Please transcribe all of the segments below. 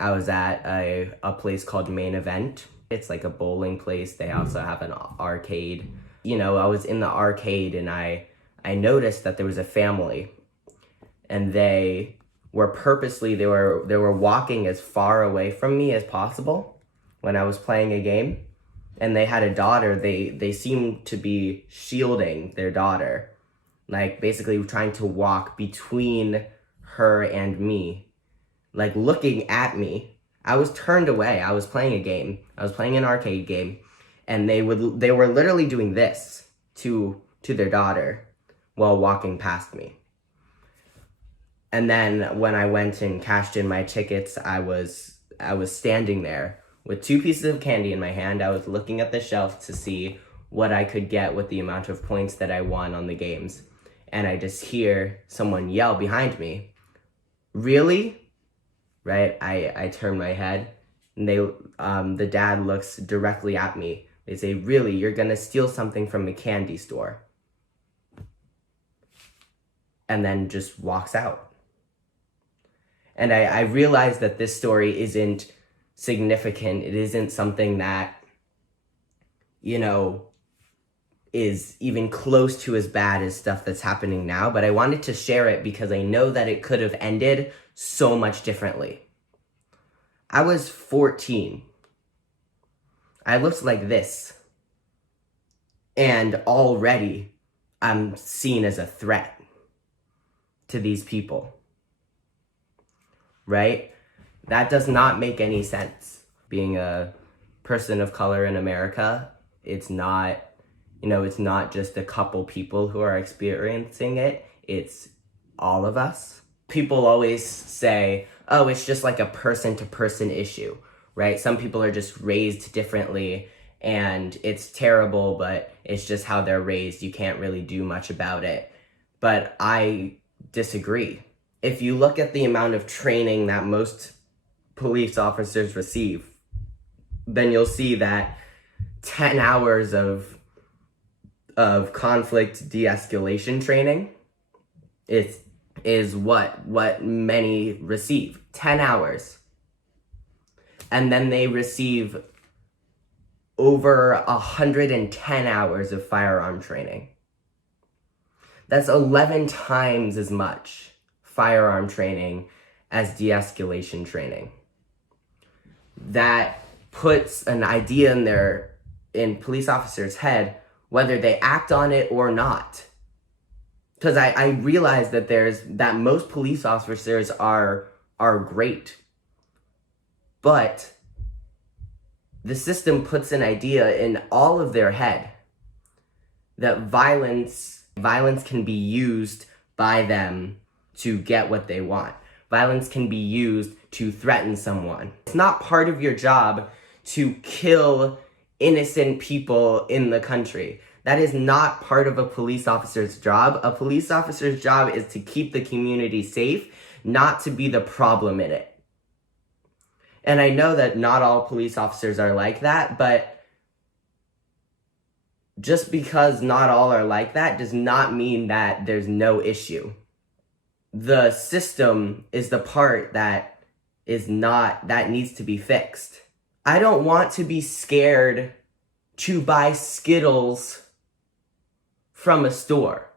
I was at a place called Main Event. It's like a bowling place. They also have an arcade. You know, I was in the arcade and I noticed that there was a family, and they were walking as far away from me as possible when I was playing a game. And they had a daughter. They seemed to be shielding their daughter, like basically trying to walk between her and me, like looking at me. I was turned away. I was playing a game. I was playing an arcade game, and they were literally doing this to their daughter while walking past me. And then when I went and cashed in my tickets, I was standing there with 2 pieces of candy in my hand. I was looking at the shelf to see what I could get with the amount of points that I won on the games. And I just hear someone yell behind me, "Really?" Right? I turn my head, and the dad looks directly at me. They say, "Really? You're gonna steal something from a candy store?" And then just walks out. And I realized that this story isn't significant. It isn't something that, you know, is even close to as bad as stuff that's happening now, but I wanted to share it because I know that it could have ended so much differently. I was 14. I looked like this, and already I'm seen as a threat to these people, right? That does not make any sense. Being a person of color in America, it's not just a couple people who are experiencing it. It's all of us. People always say, oh, it's just like a person-to-person issue, right? Some people are just raised differently, and it's terrible, but it's just how they're raised. You can't really do much about it. But I disagree. If you look at the amount of training that most police officers receive, then you'll see that 10 hours of conflict de-escalation training is what many receive. 10 hours. And then they receive over 110 hours of firearm training. That's 11 times as much firearm training as de-escalation training. That puts an idea in police officers' head, whether they act on it or not. Because I realize that most police officers are great. But the system puts an idea in all of their head that violence can be used by them to get what they want. Violence can be used to threaten someone. It's not part of your job to kill innocent people in the country. That is not part of a police officer's job. A police officer's job is to keep the community safe, not to be the problem in it. And I know that not all police officers are like that, but just because not all are like that does not mean that there's no issue. The system is the part that needs to be fixed. I don't want to be scared to buy Skittles from a store.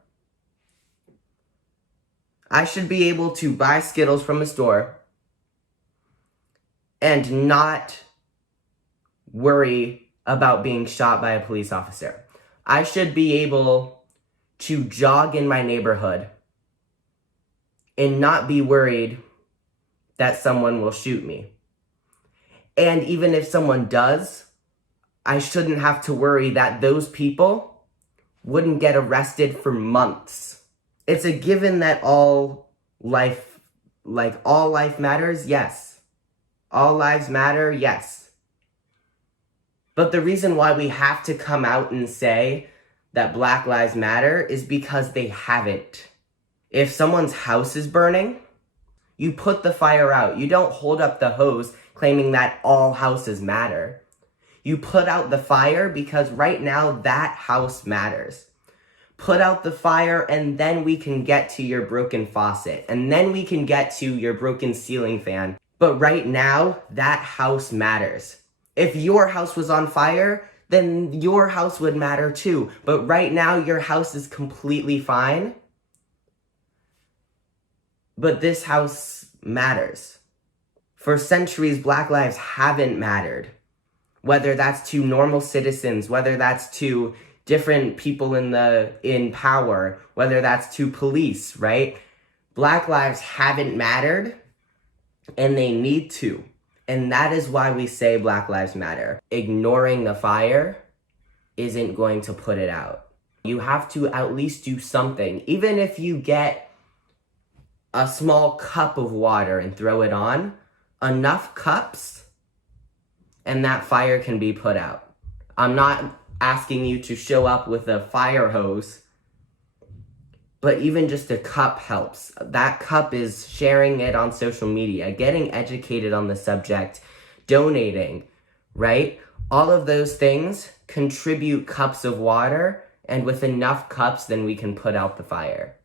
I should be able to buy Skittles from a store and not worry about being shot by a police officer. I should be able to jog in my neighborhood and not be worried that someone will shoot me. And even if someone does, I shouldn't have to worry that those people wouldn't get arrested for months. It's a given that all life matters, yes. All lives matter, yes. But the reason why we have to come out and say that Black Lives Matter is because they haven't. If someone's house is burning, you put the fire out. You don't hold up the hose claiming that all houses matter. You put out the fire because right now that house matters. Put out the fire, and then we can get to your broken faucet, and then we can get to your broken ceiling fan. But right now, that house matters. If your house was on fire, then your house would matter too. But right now, your house is completely fine. But this house matters. For centuries, Black lives haven't mattered. Whether that's to normal citizens, whether that's to different people in power, whether that's to police, right? Black lives haven't mattered, and they need to. And that is why we say Black Lives Matter. Ignoring the fire isn't going to put it out. You have to at least do something. Even if you get a small cup of water and throw it on, enough cups, and that fire can be put out. I'm not asking you to show up with a fire hose, but even just a cup helps. That cup is sharing it on social media, getting educated on the subject, donating, right? All of those things contribute cups of water, and with enough cups, then we can put out the fire.